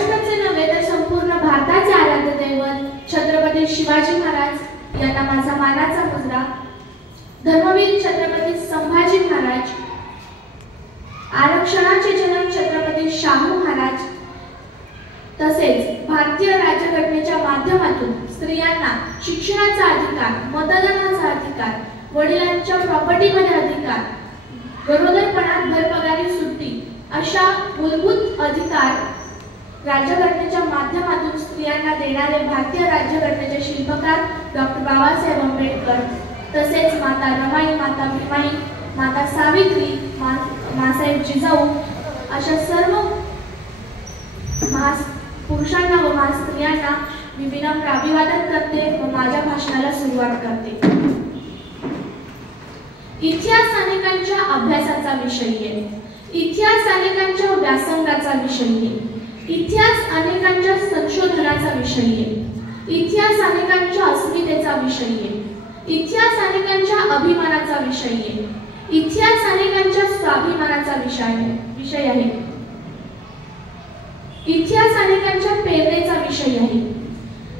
महाराष्ट्राचे नव्हे तर संपूर्ण भारताचे आराध्य दैवत छत्रपती शिवाजी महाराज यांना माझा मानाचा मुजरा, धर्मवीर छत्रपती संभाजी महाराज, आरक्षणाचे जनक छत्रपती शाहू महाराज, तसेच भारतीय राज्यघटनेच्या माध्यमातून स्त्रियांना शिक्षणाचा अधिकार, मतदानाचा अधिकार, वडिलांच्या प्रॉपर्टीमध्ये अधिकार, गरोदरपणात भरपगारी सुट्टी अशा मूलभूत अधिकार राज्यघटनेच्या माध्यमातून स्त्रियांना देणारे भारतीय राज्यघटनेचे शिल्पकार डॉक्टर बाबासाहेब आंबेडकर, तसेच माता रमाई, माता भीमाई, माता सावित्री, मासाहेब जिजाऊ अशा सर्व पुरुषांना व स्त्रियांना मी विनम्र अभिवादन करते व माझ्या भाषणाला सुरुवात करते. इतिहास अनेकांच्या अभ्यासाचा विषय आहे, इतिहास अनेकांच्या व्यासंगाचा विषय आहे, इतिहास अनेकांच्या संशोधनाचा विषय आहे, इतिहास अनेकांच्या अस्मितेचा विषय आहे, इतिहास अनेकांच्या अभिमानाचा विषय आहे, इतिहास अनेकांच्या स्वाभिमानाचा विषय आहे, इतिहास अनेकांच्या प्रेरणेचा विषय आहे.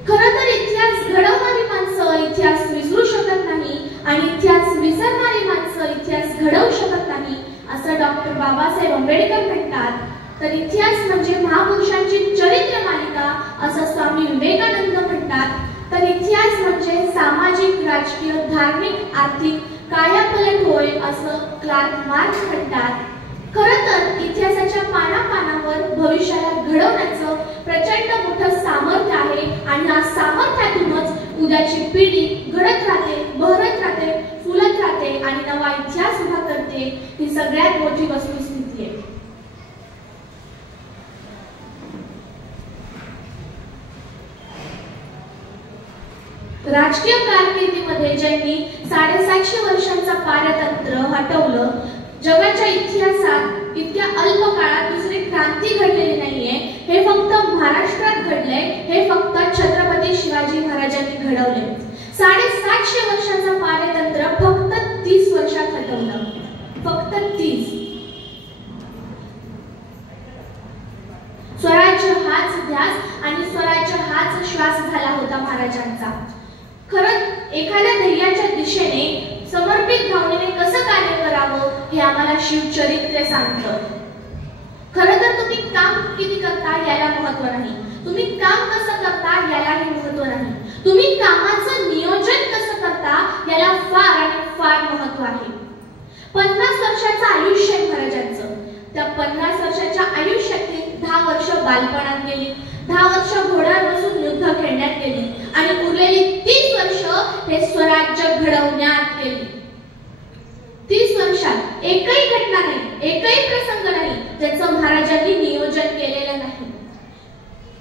खरं तर इतिहास घडवणारी माणसं इतिहास विसरू शकत नाही आणि इतिहास विसरणारी माणसं इतिहास घडवू शकत नाही असं डॉक्टर बाबासाहेब आंबेडकर म्हणतात. तर इतिहास म्हणजे महापुरुषांची चरित्र मालिका असं स्वामी विवेकानंद म्हणतात. तर इतिहास म्हणजे सामाजिक, राजकीय, धार्मिक, आर्थिक कायापालट होय असं क्लार्क मार्क्स म्हणतात. खरं तर इतिहासाच्या पानापानावर भविष्याला घडवण्याचं प्रचंड मोठं सामर्थ्य आहे आणि या सामर्थ्यातूनच उद्याची पिढी घडत राहते, बहरत राहते, फुलत राहते आणि नवा इतिहास उभा करते. ही सगळ्यात मोठी वस्तुस्थिती आहे. राजकीय कारकिर्दीमध्ये ज्यांनी 750 वर्षांचा पारतंत्र्य हटवलं, जगाच्या इतिहासात इतक्या अल्प काळात दुसरी क्रांती घडलेली नाहीये. हे फक्त महाराष्ट्रात घडलंय, हे फक्त छत्रपती शिवाजी महाराजांनी घडवले. 750 वर्षांचा पारतंत्र्य फक्त 30 वर्षात हटवलं, फक्त 30. स्वराज्य हाच ध्यास आणि स्वराज्य हाच श्वास झाला होता महाराजांचा. खरं एखाद्या ध्येयाच्या दिशेने समर्पित भावनेने कसं कार्य करावं हे आम्हाला शिवचरित्र सांगतं. खरं तर तुम्ही काम किती करता याला महत्व नाही, तुम्ही काम कसं करता यालाही महत्व नाही, तुम्ही कामाचं नियोजन कसं करता याला फार आणि फार महत्व आहे. 50 वर्षाचं आयुष्य आहे महाराजांचं. त्या 50 वर्षाच्या आयुष्यातील 10 वर्ष बालपणात गेली, 10 वर्ष घोड्यावर बसून युद्ध खेळण्यात गेली आणि उरलेली 30 वर्ष हे स्वराज्य घडवण्यात गेली. 30 वर्षात एकही घटना नाही, एकही प्रसंग नाही ज्याचं महाराजांनी नियोजन केलेलं नाही.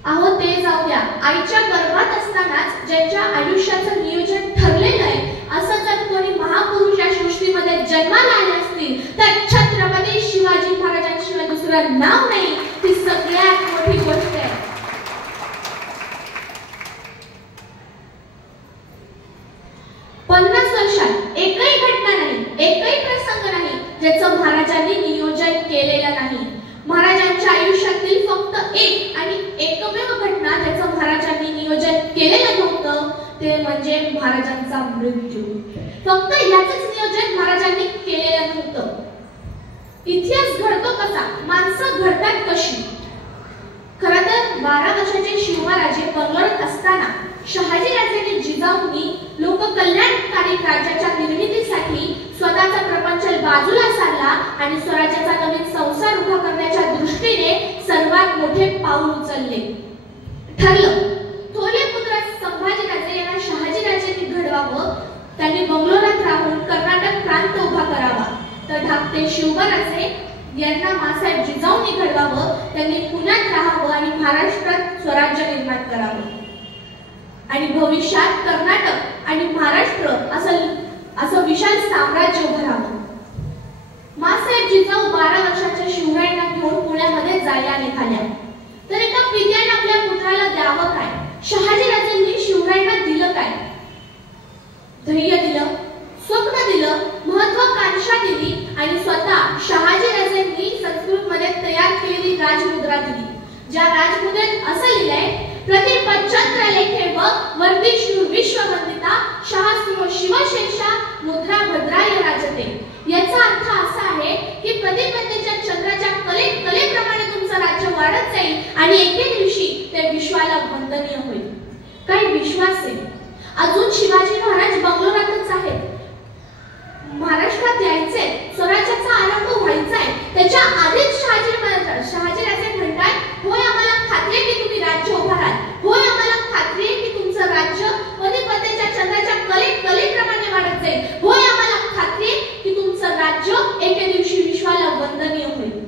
अहो ते जाऊ द्या, आईच्या गर्भात असतानाच ज्यांच्या आयुष्याचं नियोजन ठरलेलं आहे असं जर कोणी महापुरुष या सृष्टीमध्ये जन्माला आले असतील तर छत्रपती शिवाजी महाराजांशिवाय दुसरं नाव नाही. ती सगळ्यात मोठी गोष्ट आहे. एकही घटना नाही, एकही प्रसंग नाही ज्याचं महाराजांनी नियोजन केलेलं नाही. महाराजांच्या आयुष्यातील फक्त एक आणि एकमेव घटना ज्याचं महाराजांनी नियोजन केलेलं नव्हतं ते म्हणजे महाराजांचा मृत्यू. फक्त याचंच नियोजन महाराजांनी केलेलं नव्हतं. इतिहास घडतो कसा, माणसं घडतात कशी? खरं तर 12 वर्षाचे शिवराजे बंगलोरात असताना शहाजीराजांनी जिजाऊंनी लोककल्याणकारी राज्याच्या निर्मितीसाठी स्वतःचा प्रपंच बाजूला सारला आणि स्वराज्याचा नवीन संसार उभा करण्याच्या दृष्टीने सर्वात मोठे पाऊल उचलले. ठरलं थोरले पुत्र संभाजीराजे यांना शहाजीराजांनी घडवावं. त्यांनी बंगलोरात राहून कर्नाटक प्रांत उभा करावा. तर धाकटे शिवराजे यांना मासाहेब जिजाऊंनी घडवावं. त्यांनी पुण्यात राहावं आणि महाराष्ट्रात स्वराज्य निर्माण करावं आणि भविष्यात कर्नाटक आणि महाराष्ट्र असं विशाल साम्राज्य उभारावं. मासाहेब जिजाऊ 12 वर्षाच्या शिवरायांना घेऊन पुण्यामध्ये जायला निघाल्या. तर एका पित्याने आपल्या पुत्राला द्यावं काय? शहाजीराजांनी शिवरायांना दिलं काय? धैर्य दिलं, स्वप्न दिलं, महत्वाकांक्षा दिली आणि स्वतः शहाजीराजांनी संस्कृतमध्ये तयार केलेली राजमुद्रा दिली. ज्या राजमुद्रेत असं लिहिलंय, प्रतिपचंद्र लेखे व वर्धिष्णु विश्ववंदिता शास्त्रो शिवशेषा मुद्रा भद्राय राजते। याचा अर्थ असा आहे की प्रतिपदेच्या चंद्राच्या कलेप्रमाणे तुमचं राज्य वाढत जाईल आणि एके दिवशी ते विश्वाला वंदनीय होईल। काही विश्वास आहे, अजून शिवाजी महाराज बंगलोरातच आहेत, महाराष्ट्रात यायचे, स्वराज्याचा आरंभ व्हायचा आहे, त्याच्या आधीच शहाजीराजे म्हणतात, होय आम्हाला खात्री आहे की तुम्ही राज्य उभाराल, होय आम्हाला खात्री आहे की तुमचं राज्य प्रतिपदेच्या चंद्राच्या कलेप्रमाणे वाढत जाईल, होय आम्हाला खात्री आहे की तुमचं राज्य एके दिवशी विश्वाला वंदनीय होईल।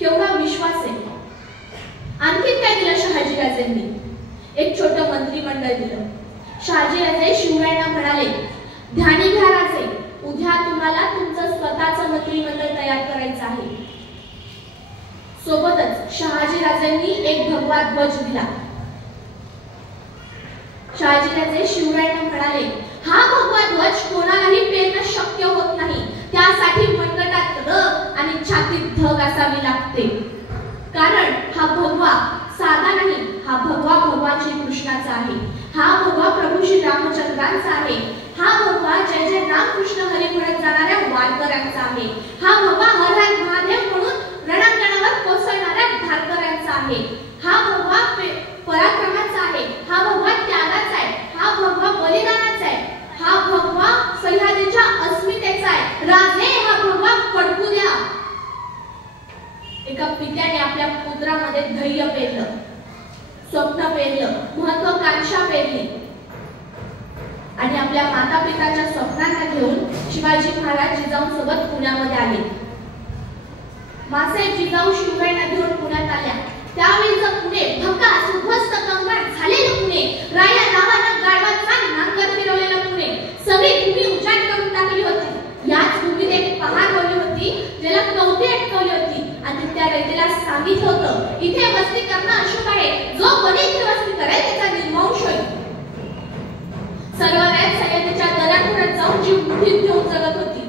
केवढा विश्वास आहे। आणखी काय दिलं शहाजीराजेंनी? एक छोटं मंत्रिमंडळ दिलं। शहाजीराजे शिवरायांना म्हणाले, ध्यानी घ्या राजे, उद्या तुम्हाला तुमचं स्वतःचं मंत्रिमंडळ तयार करायचं आहे। सोबतच शहाजीराजेंनी एक भगवा ध्वज दिला। शहाजीराजे शिवरायांना म्हणाले, हा भगवा ध्वज कोणालाही पेरणं शक्य होत नाही, त्यासाठी मनगटात र आणि छातीत धग असावी लागते, कारण हा भगवा साधा नाही, हा भगवा भगवान श्री कृष्णाचा आहे, हा भगवा प्रभू श्री रामचंद्रांचा आहे, हा भगवा जय जय राम कृष्ण हरी म्हणत जाणाऱ्या वारकऱ्यांचा आहे, हा भगवा हर हर महादेव म्हणून रणांगणावर कोसळणाऱ्या धारकऱ्यांचा आहे, हा भगवा पराक्रमाचा आहे, हा भगवा त्यागाचा आहे, हा भगवा बलिदानाचा आहे, हा भगवा सह्याद्रीच्या अस्मितेचा आहे। राजे हा भगवा फडकू द्या। एका पित्याने आपल्या पुत्रामध्ये धैर्य पेरलं, स्वप्न पेरलं, महत्वाकांक्षा पेरली आणि आपल्या माता पिताच्या स्वप्नांना घेऊन शिवाजी महाराज जिजाऊंसोबत पुण्यामध्ये आले। मासाहेब जिजाऊ शिवरायांना घेऊन पुण्यात आल्या। त्यावेळीचं पुणे भकास उद्ध्वस्त कंगाल झालेलं पुणे, राया रावानं गाढवाचा नांगर फिरवलेलं पुणे, सगळी भूमी उजाड करून टाकली होती। याच भूमीत एक पहाड रोवली होती, ज्याला कवटी अटकवली होती आणि त्या रयतेला सांगितलं होतं, इथे वस्ती करणं अशुभ आहे, जो कोणी इथे वस्ती करेल त्याचा निर्वंश होईल। सर्व रायत सह्याद्रीच्या दऱ्याखोऱ्यात जाऊन जीव मुठीत घेऊन जगत होती।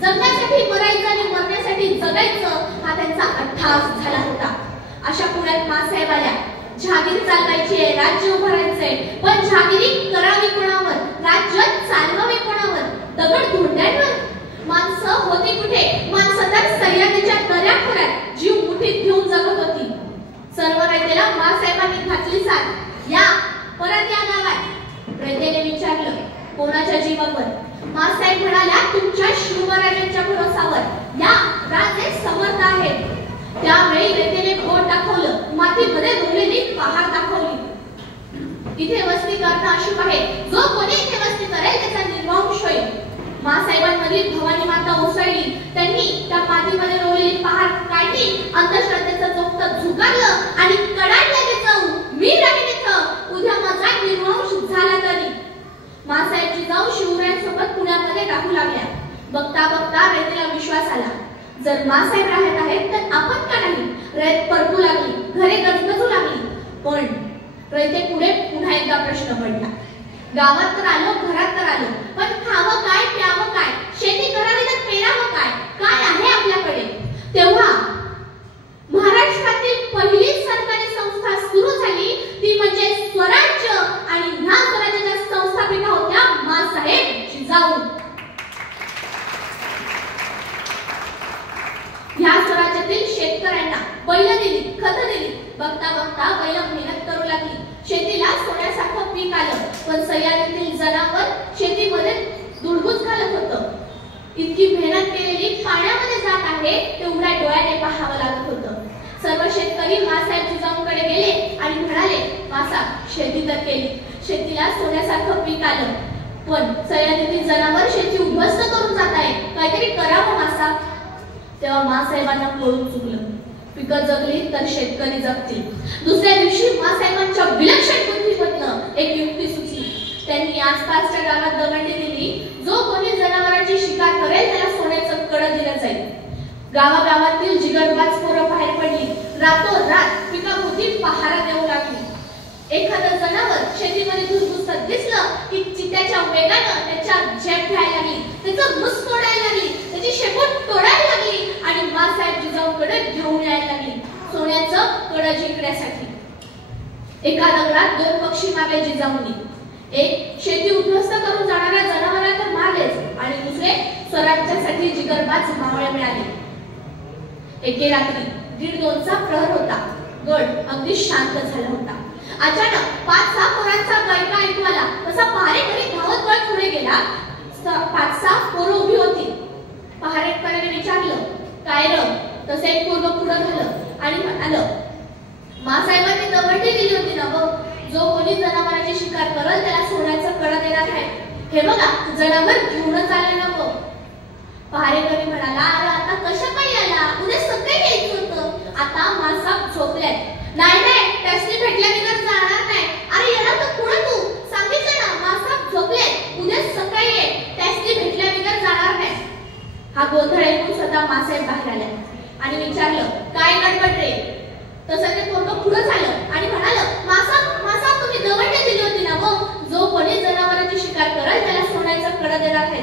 जगण्यासाठी मरायचं आणि मरण्यासाठी जगायचं हा त्यांचा अट्टहास झाला होता। अशा पुण्यात मासाहेब आल्या। जहागीर चालवायची आहे, राज्य उभारायचंय, पण जहागिरी करावी कोणावर, राज्य चालवावे कोणावर? दगड धोंड्यांवर? माणसं होती कुठे? माणसं तर सह्याद्रीच्या दऱ्याखोऱ्यात जीव मुठीत घेऊन जगत होती। सर्व रयतेला मासाहेबांनी घातली साथ, या परत या गावात। रयतेने विचारलं, कोणाच्या जीवावर? मासाहेब म्हणाल्या, तुमच्या शिवरायांच्या भरोसावर, या राजे समर्थ आहेत। त्यावेळी रयतेने बोट दाखवलं, मातीमध्ये रोवलेली पहाड दाखवली, इथे वस्ती करणं अशुभ आहे, जो कोणी इथे वस्ती करेल त्याचा निर्वंश होईल। मासाहेबांमधील भवानी माता उसळली, त्यांनी त्या मातीमध्ये रोवलेली पहाड काढली, अंधश्रद्धेचं चोपटं झुगारलं आणि कडाडलं जाऊन, मी राहीन इथं, उद्या माझा निर्वंश झाला तरी। मासाहेब जिजाऊ शिवरायांसोबत पुण्यामध्ये राहू लागल्या। बघता बघता रयतेला विश्वास आला, जर मासाहेब राहत आहेत तर आपण का नाही? रयत परतू लागली, घरे गजबजू लागली, पण रयते पुढे पुन्हा एकदा प्रश्न पडला। गावात तर आलो, घरात तर आलो, पण खावं काय, प्यावं काय, शेती करावी तर पेरावं काय, काय आहे आपल्याकडे? तेव्हा महाराष्ट्रातील पहिली सरकारी संस्था सुरू झाली, ती म्हणजे स्वराज्य, आणि ह्या स्वराज्याच्या संस्थापिका होत्या मासाहेब जिजाऊ। ह्या स्वराज्यातील शेतकऱ्यांना बैल दिली, खत दिली, बघता बघता बैल मेहनत करू लागली, शेतीला सोन्यासारखं पीक आलं, पण सह्याद्रीतील जनावर शेतीमध्ये धुडगूस घालत होतं। इतकी मेहनत केलेली पाण्यामध्ये जात आहे ते उघड्या डोळ्याने पाहावं लागत होतं। सर्व शेतकरी मासाहेब जिजाऊंकडे गेले आणि म्हणाले, मासा, शेती तर केली, शेतीला सोन्यासारखं पीक आलं, पण सह्याद्रीतील जनावर शेती उद्ध्वस्त करून जात आहे, काहीतरी करावं मासा। तेव्हा मासाहेबांना कळून चुकलं, पिकं जगली तर शेतकरी जगतील। दुसऱ्या दिवशी मासाहेबांच्या विलक्षण बुद्धीमधनं एक युक्ती सुचली। त्यांनी आसपासच्या गावात दगंडी दिली, जो कोणी जनावरांची शिकार करेल त्याला सोन्याचं कड दिलं जाईल। गावागावातील जिगरबाज पोरं बाहेर पडली, रातोरात पिकाभोवती पहारा देऊ लागली। एखादं जनावर शेतीमध्ये धुसघुसत दिसलं की चित्याच्या वेगानं त्याच्या झेप घ्यायला लागली, त्याचं मुस तोडायला लागली, त्याची शेपूट तोडायला लागली आणि मासाहेब जिजाऊंकडे घेऊन यायला लागली सोन्याचं कड जिंकण्यासाठी। एका दगडात दोन पक्षी मारले जिजाऊंनी. एक शेती उद्ध्वस्त करून जाणाऱ्या जनावरांना तर मारलेच आणि दुसरे स्वराज्यासाठी जिगरबाज मावळे मिळाले. एके रात्री 1:30चा प्रहर होता. गड अगदी शांत झाला होता. अचानक 5-6 पोरांचा गायका ऐकू आला. तसा पहारेकरी धावत पळत पुढे गेला. 5-6 पोरं उभी होती. पहारेकऱ्याने विचारलं, काय र? तसे एक पोरग पुढं झालं आणि म्हणालं, मासाहेबांनी दवंडी दिली होती ना बघ, जो कोणी जनावरांची शिकार करल त्याला सोन्याचं कड देणार आहे. हे बघा, जनावर घेऊनच आले ना बघ. पहारेकरी म्हणाला, अरे आता कशा पायी आला? उद्या सकाळी यायचं होतं. आता मासाहेब झोपलेत. नाही नाही, त्यासनी भेटल्याबिगर जाणार नाही. अरे येणार तर पुढे तू सांगितलं ना, मासाहेब झोपलेत, उद्या सकाळी ये, त्यासनी भेटल्याबिगर जाणार नाही. हा गोंधळ ऐकून स्वतः मासाहेब बाहेर आले आणि विचारलं, काय गडबड रे? तसं ते पोरगं पुढे झालं आणि म्हणालं, मासाहेब तुम्ही दवंडी दिली होती ना बघ, जो कोणी जनावरांची शिकार करेल त्याला सोन्याचं कड देणार आहे.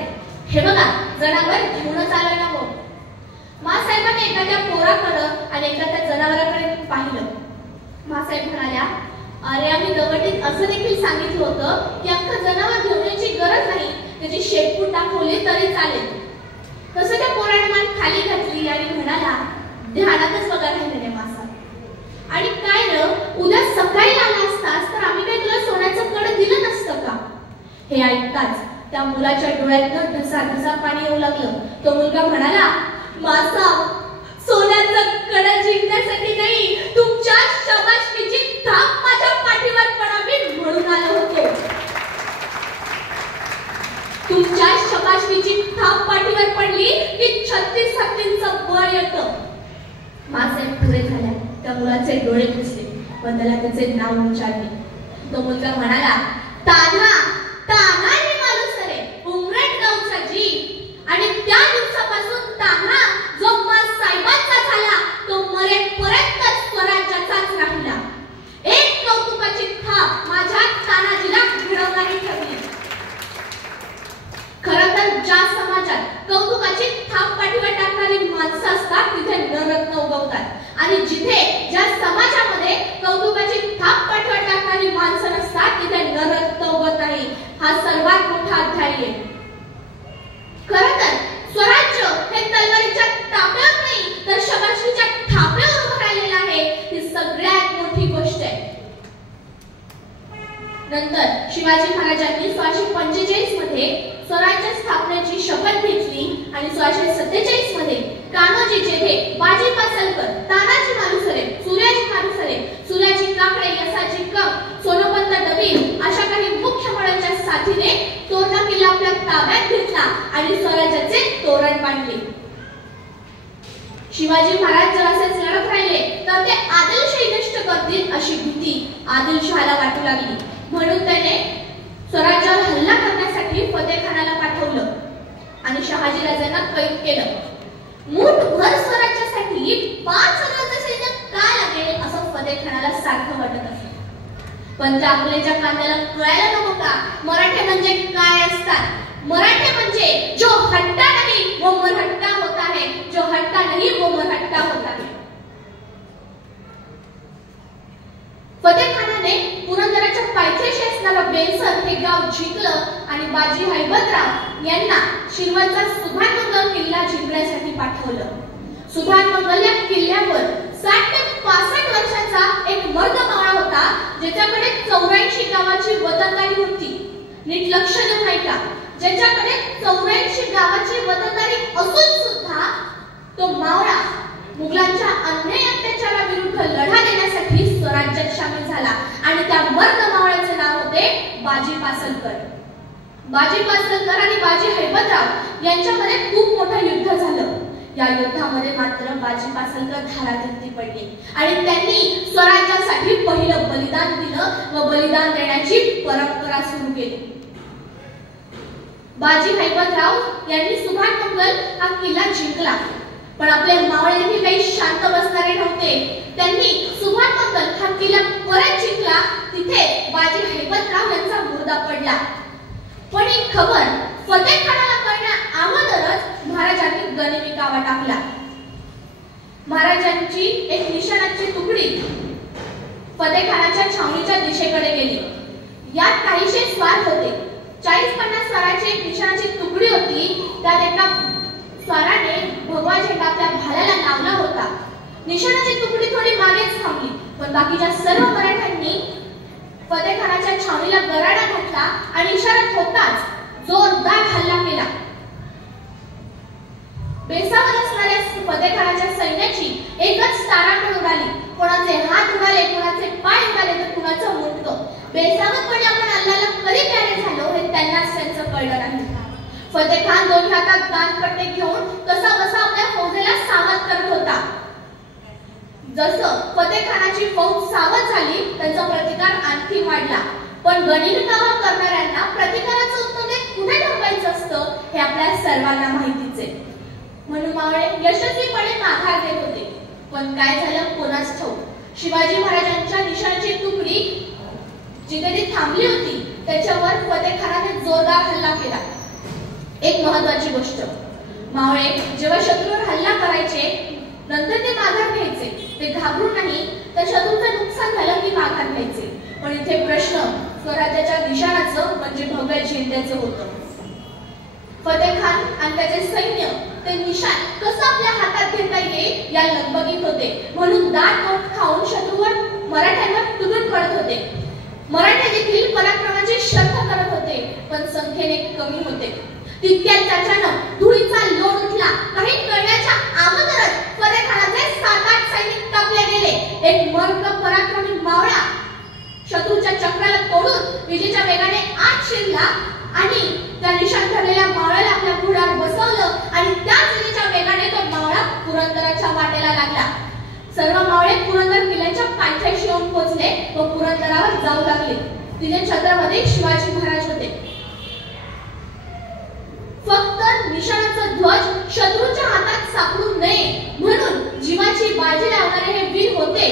हे बघा, जनावर घेऊनच आलं ना बघ. मासाहेबांनी एखाद्या पोराकडे आणि एखाद्या जनावराकडे पाहिलं. मासाहेब म्हणाल्या, अरे आम्ही दवंडीत असं देखील सांगितलं होतं की अख्खं जनावर घेऊन यायची गरज नाही, त्याची शेपूट दाखवली तरी चालेल. तसं त्या पोराने मान खाली घातली आणि म्हणाला, ध्यानातच बघा राहिलेले मासाहेब. आणि काय र, उद्या सकाळी आला असतास तर आम्ही काही तुला सोन्याचं कड दिलं नसतं का? हे ऐकताच त्या मुलाच्या डोळ्यातनं ढसा पाणी येऊ लागलं. तो मुलगा म्हणाला, मासाहेब, सोन्याचं कड जिंकण्यासाठी नाही, तुमच्या शाबासकीची थाप माझ्या पाठीवर पडावी म्हणून आलो होतो. तुमच्या शाबासकीची थाप पाठीवर पडली की 36 हत्तींचं बळ येतं. मासाहेब पुढे झाल्या. त्या मुलाचे डोळे पुसले व त्याला त्याचे नाव विचारले. तो मुलगा म्हणाला, तान्हा ही मालुसरे, उमरेड गावचा जी. आणि त्या दिवसापासून तान्हा जो मासाहेबांचा झाला तो मरेपर्यंत स्वराज्याचाच राहिला. एक कौतुकाची थाप माझ्या तानाजीला घडवणारी ठरली. खरं तर ज्या समाजात कौतुकाची थाप पाठीवर टाकणारी माणसं असतात तिथे नररत्न उगवतात आणि जिथे ज्या समाजामध्ये कौतुकाची थाप पाठीवर टाकणारी माणसं नसतात तिथे नररत्न उगवत नाही. हा सर्वात मोठा अध्याय आहे. खरं तर स्वराज्य हे तलवारीच्या ताप्यावर नाही तर शाबासकीच्या थाप्यावर उभं राहिलेलं आहे. ही सगळ्यात मोठी गोष्ट आहे. नंतर शिवाजी महाराजांनी 1645 मध्ये स्वराज्य स्थापनेची शपथ घेतली आणि 1647 मध्ये कान्होजी जेधे, बाजी पासलकर, तानाजी मालुसरे, सूर्याजी मालुसरे, सूर्याजी काकडे, यसाजी कम, सोनोपंत डबीर अशा काही मुख्य मळांच्या साथीने तोरणा किल्ला आपल्या ताब्यात घेतला आणि स्वराज्याचे तोरण बांधले. शिवाजी महाराज जर असेच लढत राहिले तर ते आदिलशाही नष्ट करतील अशी भीती आदिलशहाला वाटू लागली. म्हणून त्याने स्वराज्यावर हल्ला करण्यासाठी फतेखानाला पाठवलं आणि शहाजी राजांना कैद केलं. मूठभर स्वराज्यासाठी 5,000 सैन्य का लागेल असं फतेखानाला सारखं वाटत असे. पण त्या अकलेच्या कांद्याला कळायला नको का मराठे म्हणजे काय असतात? मराठे म्हणजे जो हट्टा नाही वो मरहट्टा होता है, जो हट्टा नहीं वो मरहट्टा होता है. फतेखानाने पुरंदराच्या पायथ्याशी असणारं बेलसर हे गाव जिंकलं आणि बाजी हैबतराव यांना शिरवळचा सुभानमंगल किल्ला जिंकण्यासाठी पाठवलं. सुभानमंगल या किल्ल्यावर 60 ते 65 वर्षाचा एक मर्द मावळा होता ज्याच्याकडे 84 गावाची वतनदारी होती. नीट लक्ष देऊन ऐका, ज्याच्याकडे 84 गावाची वतनदारी असून सुद्धा तो मावळा मुघलांच्या अन्याय अत्याचाराविरुद्ध लढा देण्यासाठी स्वराज्यात सामील झाला आणि त्या मर्द मावळ्याचे नाव होते बाजी पासलकर. बाजी पासलकर आणि बाजी हैबतराव यांच्यामध्ये खूप मोठं युद्ध झालं. या युद्धामध्ये मात्र बाजी पासलकर धारातीर्थी पडले आणि त्यांनी स्वराज्यासाठी पहिलं बलिदान दिलं व बलिदान देण्याची परंपरा सुरू केली. बाजी हैबतराव यांनी सुभानमंगल हा किल्ला जिंकला. पण आपले मावळे देखील काही शांत बसणारे नव्हते. त्यांनी सुभानमंगल हा किल्ला परत जिंकला. तिथे बाजी हैबतराव यांचा मुर्दा पडला. पण ही खबर फतेखानाला कळण्या अगोदरच महाराजांनी गनिमी कावा टाकला. महाराजांची एक निशाणाची तुकडी फतेखानाच्या छावणीच्या दिशेकडे गेली. यात काहीशे स्वार होते. 40-50 स्वाराची एक निशाणाची तुकडी होती. त्यात एका स्वाराने भगवा झेंडा आपल्या भाल्याला लावला होता. निशाणाची तुकडी थोडी मागेच थांबली, पण बाकीच्या सर्व मराठ्यांनी फतेखानाच्या छावणीला गराडा घातला आणि इशारा होताच जोरदार हल्ला केला. बेसावर असणाऱ्या फतेखानाच्या सैन्याची एकच तारांबळ उडाली. कोणाचे हात उडाले, कोणाचे पाय उडाले, तर कुणाचं मुंडकं. बेसावतपणे आपण अल्लाहला कधी प्यारे झालो हे त्यांनाच त्यांचं कळलं नाही. फतेखान दोन्ही हातात दानपट्टे घेऊन कसा बसा आपल्या फौजेला सावध करत होता. जसं फतेखानाची फौज सावध झाली, त्यांचा प्रतिकार आणखी वाढला. पण गनिमतगाव करणाऱ्यांना प्रतिकाराचं उत्तर कुठे थांबायचं असतं हे आपल्या सर्वांना माहितीच आहे. म्हणून मावळे यशस्वीपणे माघार देत होते. पण काय झालं कोणास ठाऊक. शिवाजी महाराजांच्या निशाणाची तुकडी जिथे ती थांबली होती त्याच्यावर फतेखानाने जोरदार हल्ला केला. एक महत्वाची गोष्ट, मावळे जेव्हा शत्रूवर हल्ला करायचे नंतर ते माघार घ्यायचे. ते घाबरून नाही, तर शत्रूचं नुकसान झालं की माघार घ्यायचे. पण इथे प्रश्न स्वराज्याच्या निशाणाचं म्हणजे भगव्या झेंड्याचं होतं. फतेखान आणि त्याचे सैन्य ते निशाण कसं आपल्या हातात घेता येईल या लगबगीत होते. म्हणून दाट ओठ खाऊन शत्रूवर मराठ्यांवर तुटून पडत होते. मराठे देखील पराक्रमाची शर्थ करत होते, पण संख्येने कमी होते. तितक्यात अचानक धुळीचा लोट उठला. काही कळण्याच्या अगोदरच फतेखानाचे 7-8 सैनिक टपले गेले. एक मर्द पराक्रमी मावळा शत्रूच्या चक्राला तोडून विजेच्या वेगाने आत शिरला आणि त्या निशाण ठरलेल्या मावळ्याला आपल्या घोड्यावर बसवलं आणि त्याच विजेच्या वेगाने तो मावळा पुरंदराच्या वाटेला लागला. सर्व मावळे पुरंदर किल्ल्याच्या पायथ्याशी येऊन पोहोचले व पुरंदरावर जाऊ लागले. तिथे छत्रपती शिवाजी महाराज होते. फक्त निशाणाचा ध्वज शत्रूच्या हातात सापडू नये म्हणून जीवाची बाजी लावणारे हे वीर होते.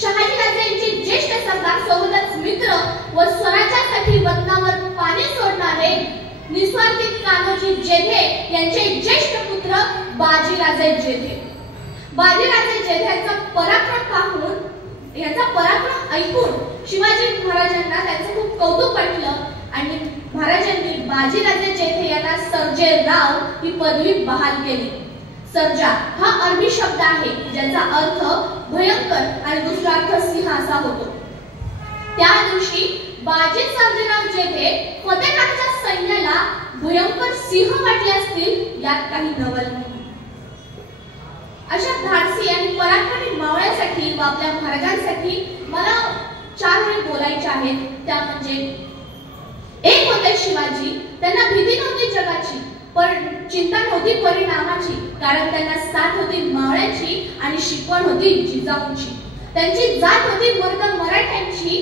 शहाजी राजांचे ज्येष्ठ सरदार, सोबतच मित्र व स्वराज्यासाठी वतनावर पाणी सोडणारे निस्वार्थी कान्होजी जेधे यांचे ज्येष्ठ पुत्र बाजीराजे जेधे. बाजीराजे जेधेचा पराक्रम ऐकून शिवाजी महाराजांना त्यांचं खूप कौतुक वाटलं आणि महाराजांनी बाजीराजे जेधे यांना सर्जेराव ही पदवी बहाल केली. सर्जा हा अरबी शब्द आहे ज्याचा अर्थ भयंकर आणि दुसरा अर्थ सिंह असा होतो. त्या दिवशी बाजी सर्जेराव जेधे फतेखानाच्या सैन्याला भयंकर सिंह वाटले असतील यात काही नवल नाही. अशा धाडसी आणि पराक्रमी मावळ्यासाठी व आपल्या महाराजांसाठी मला 4 वेळी बोलायचे आहेत. त्या म्हणजे एक होते शिवाजी. त्यांना भीती नव्हती जगाची, पण चिंता नव्हती परिणामाची, कारण त्यांना साथ होती मावळ्याची आणि शिकवण होती जिजाऊंची. त्यांची जात होती मर्द मराठ्यांची,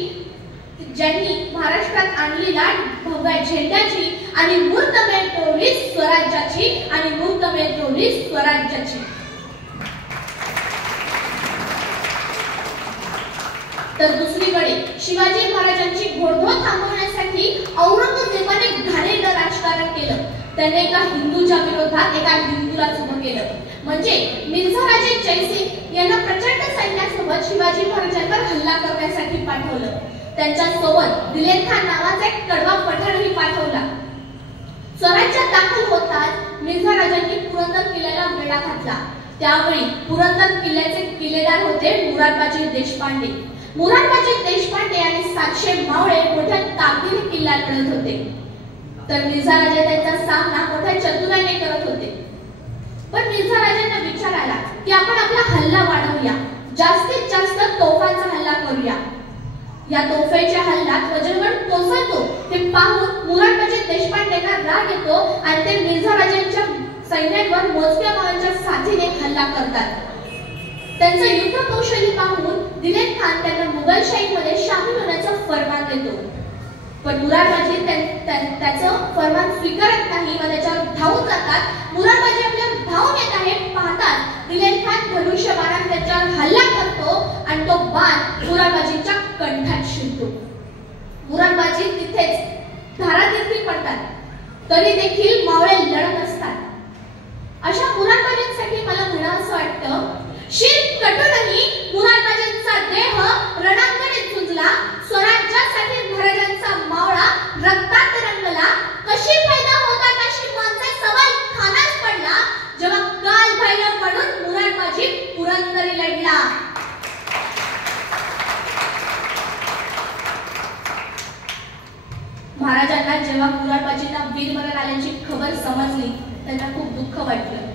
ज्यांनी महाराष्ट्रात आणली लाट भगव्या झेंड्याची आणि मूर्तमेव टोळी स्वराज्याची आणि मूर्तमेव टोळी स्वराज्याची. तर दुसरीकडे शिवाजी महाराजांची घोडदौड थांबवण्यासाठी औरंगजेबाने घाणेरडं राजकारण केलं. त्याने एका हिंदूच्या विरोधात एका हिंदूलाच उभं केलं. म्हणजे मिर्झाराजे जयसिंग यांना प्रचंड सैन्यासोबत शिवाजी महाराजांवर हल्ला करण्यासाठी पाठवलं. त्यांच्या सोबत दिलेर खान नावाचा एक कडवा पठाणही पाठवला. स्वराज्यात दाखल होताच मिर्झाराजांनी पुरंदर किल्ल्याला वेढा घातला. त्यावेळी पुरंदर किल्ल्याचे किल्लेदार होते मुरादबाजी देशपांडे. मुरादबाजी देशपांडे आणि 700 मावळे मोठ्या ताकदीने किल्ला लढत होते. तर मिर्झाराजे त्यांचा सामना मोठ्या चतुराईने करत होते. पण मिर्झाराजांना विचार आला की आपण आपला हल्ला वाढवूया, जास्तीत जास्त तोफांचा हल्ला करूया. या तोफेच्या हल्ल्यात वज्रगड कोसळतो हे पाहून मुरादबाजी देशपांडेंना राग येतो आणि ते मिर्झाराजांच्या सैन्यावर मोजक्या मावळ्यांच्या साथीने हल्ला करतात. त्यांचं युद्ध कौशल्य पाहून दिलेर खान त्यांना मुघलशाहीमध्ये सामील होण्याचा फरमान देतो. पण मुरादबाजी त्याचं फरमान स्वीकारत नाही व त्याच्यावर धावून जातात. मुरादबाजी आपल्यावर धावून येत आहे पाहतात दिलेर खान धनुष्यबाणाने त्याच्यावर हल्ला करतो आणि तो बाण मुरादबाजींच्या कंठात शिरतो. मुरादबाजी तिथेच धारातीर्थी पडतात. तरी देखील मावळे लढत असतात. अशा मुरादबाजींसाठी मला म्हणावंसं वाटतं, शिर कटूनही मुरादबाजींचा देह रणांगणात आल्याची खबर समजली त्यांना खूप दुःख वाटलं.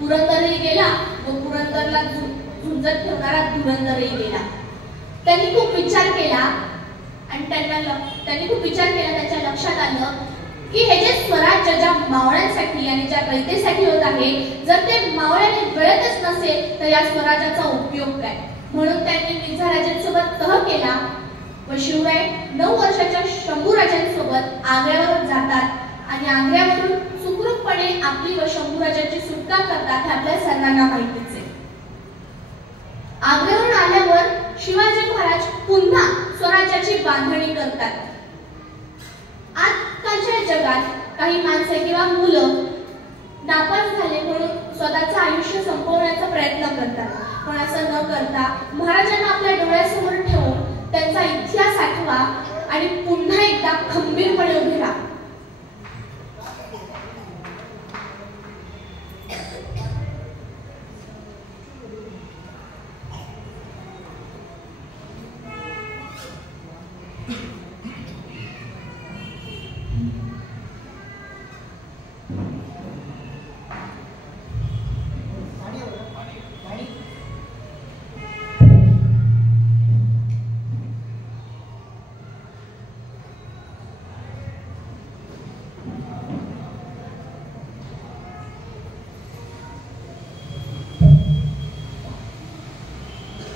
पुरंदरही गेला व पुरंदरला झुंजत ठेवणारा धुरंदरही गेला. त्यांनी खूप विचार केला आणि त्यांच्या लक्षात आलं की हे जे स्वराज्य ज्या मावळ्यांसाठी आणि ज्या रयतेसाठी होत आहे, जर ते मावळ्याने वेळतच नसेल तर या स्वराज्याचा उपयोग काय. म्हणून त्यांनी मिर्झाराजांसोबत तह केला व शिवराय 9 वर्षाच्या शंभूराजांसोबत आग्र्यावर जातात आणि आग्र्यावरून सुखरूपपणे आपली व शंभूराजांची सुटका करतात हे आपल्या सर्वांना माहितीच आहे. आग्र्यावरून आल्यावर शिवाजी महाराज पुन्हा स्वराज्याची बांधणी करतात. आजकालच्या जगात काही माणसे किंवा मुलं नापास झाले म्हणून स्वतःचं आयुष्य संपवण्याचा प्रयत्न करतात, पण असं न करता महाराजांना आपल्या डोळ्यासमोर ठेवून त्यांचा इतिहास आठवा आणि पुन्हा एकदा खंबीरपणे उभे राहा.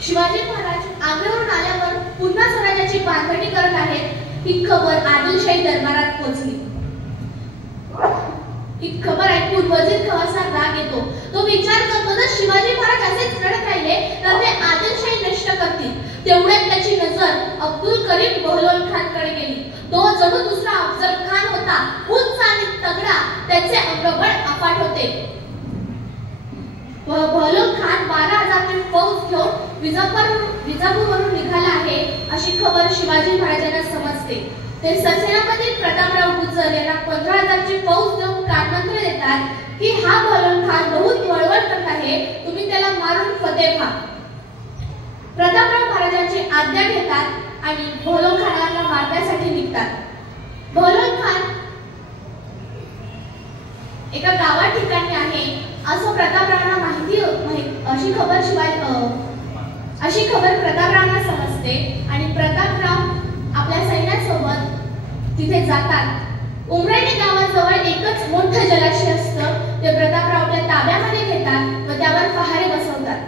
शिवाजी महाराज आग्र्यावरून आल्यावर पुन्हा स्वराज्याची बांधणी करत आहेत ही खबर आदिलशाही दरबारात पोहोचली. ही खबर ऐकून वजीर खवासा राग येतो. तो विचार करतो जर शिवाजी महाराज असेच लढत राहिले तर ते आदिलशाही नष्ट करतील. तेवढ्यात त्याची नजर अब्दुल करीम बहलोल खान कडे गेली. तो जणू दुसरा अफजल खान होता. उंच आणि तगडा, त्याचे अंगबळ अफाट होते. बहलोल खान 12,000ची फौज घेऊन विजापूरवरून निघाला आहे अशी खबर शिवाजी महाराजांना समजते. ते सरसेनापती प्रतापराव गुजर यांना 15,000ची फौज देऊन कानमंत्र देतात की हा बहलोल खान बहुत वळवळ करत आहे, तुम्ही त्याला मारून फतेह व्हा. प्रतापराव महाराजांची आज्ञा घेतात आणि बहलोल खानाला मारण्यासाठी निघतात. बहलोल खान एका गावा ठिकाणी आहे असं प्रतापरावांना अशी खबर प्रतापरावांना समजते आणि प्रतापराव आपल्या सैन्यासोबत तिथे जातात. उमराणी गावाजवळ एकच मोठं जलाशय असतं. ते प्रतापराव आपल्या ताब्यामध्ये घेतात व त्यावर पहारे बसवतात.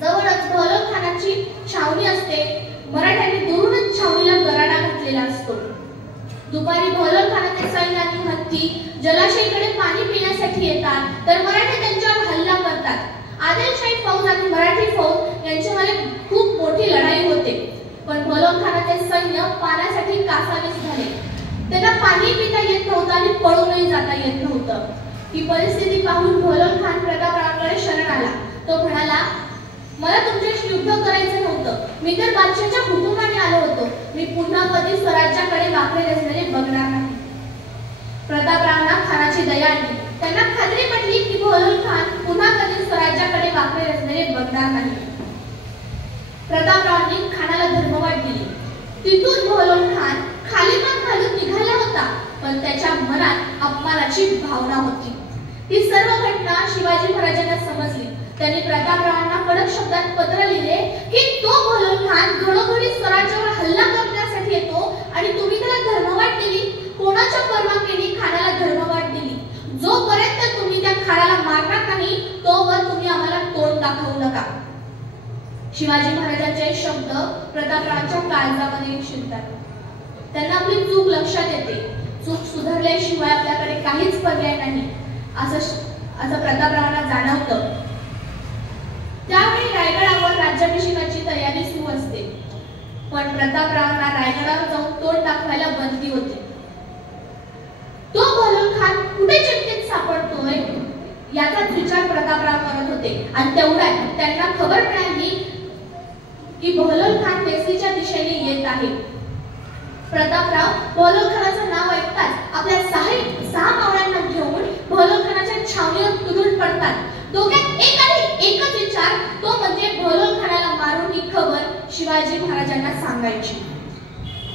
जवळच बहलोल खानाची छावणी असते. मराठ्यांनी दुरूनच छावणीला गराडा घातलेला असतो. दुपारी बहलोल खानाचे सैन्य आणि हत्ती जलाशयाकडे पाणी पिण्यासाठी येतात तर मराठे त्यांच्यावर हल्ला करतात. आदिलशाही फौज आणि मराठी फौज यांच्यामध्ये खूप मोठी लढाई होते, पण बहलोल खानाचे सैन्य पाण्यासाठी कासावीस झाले. त्यांना पाणी पिता येत नव्हतं आणि पळूनही जाता येत नव्हतं. ही परिस्थिती पाहून बहलोल खान प्रतापरावांकडे शरण आला. तो म्हणाला, मला तुमच्याशी युद्ध करायचं नव्हतं. मी तर बादशाहच्या हुकुमाने आलो होतो. मी पुन्हा कधी स्वराज्याकडे वाकडे नजरेने बघणार नाही. प्रतापरावांना खानाची दया आली. त्यांना खात्री पटली की बहलोल खान पुन्हा कधी स्वराज्याकडे वाकडे नजरेने बघणार नाही. प्रतापरावांनी खानाला धर्मवाट दिली. तिथून बहलोल खान खाली मान घालून निघाला होता, पण त्याच्या मनात अपमानाची भावना होती. ही सर्व घटना शिवाजी महाराजांना समजली. त्यांनी प्रतापरावांना कडक शब्दात पत्र लिहिले की तो बहलोल खान घडोघडी स्वराज्यावर हल्ला करण्यासाठी येतो आणि तुम्ही त्याला धर्मवाट दिली. कोणाच्या परवानगीने खानाला धर्मवाट दिली? जोपर्यंत तुम्ही त्या खानाला मारणार नाही तोवर तुम्ही आम्हाला तोंड दाखवू नका. शिवाजी महाराजांचे शब्द प्रतापरावांच्या काळजामध्ये शिरतात. त्यांना आपली चूक लक्षात येते. चूक सुधारल्याशिवाय आपल्याकडे काहीच पर्याय नाही असं प्रतापरावांना जाणवतं. त्यावेळी रायगडावर राज्याभिषेकाची तयारी सुरू असते, पण प्रतापरावांना रायगडावर जाऊन तोंड दाखवायला बंदी होती. तो बहलोल खान कुठे चिंतेत सापडतोय याचाच विचार प्रतापराव करत होते आणि तेवढ्यात त्यांना खबर मिळाली की बहलोल खान वेस्तीच्या दिशेने येत आहे. प्रतापराव बहलोल खानाचं नाव ऐकताच आपल्या 6 मावळ्यांना घेऊन बहलोल खानाच्या छावणीवर तुटून पडतात. डोक्यात एकच विचार, तो म्हणजे बहलोल खानाला मारून ही खबर शिवाजी महाराजांना सांगायची.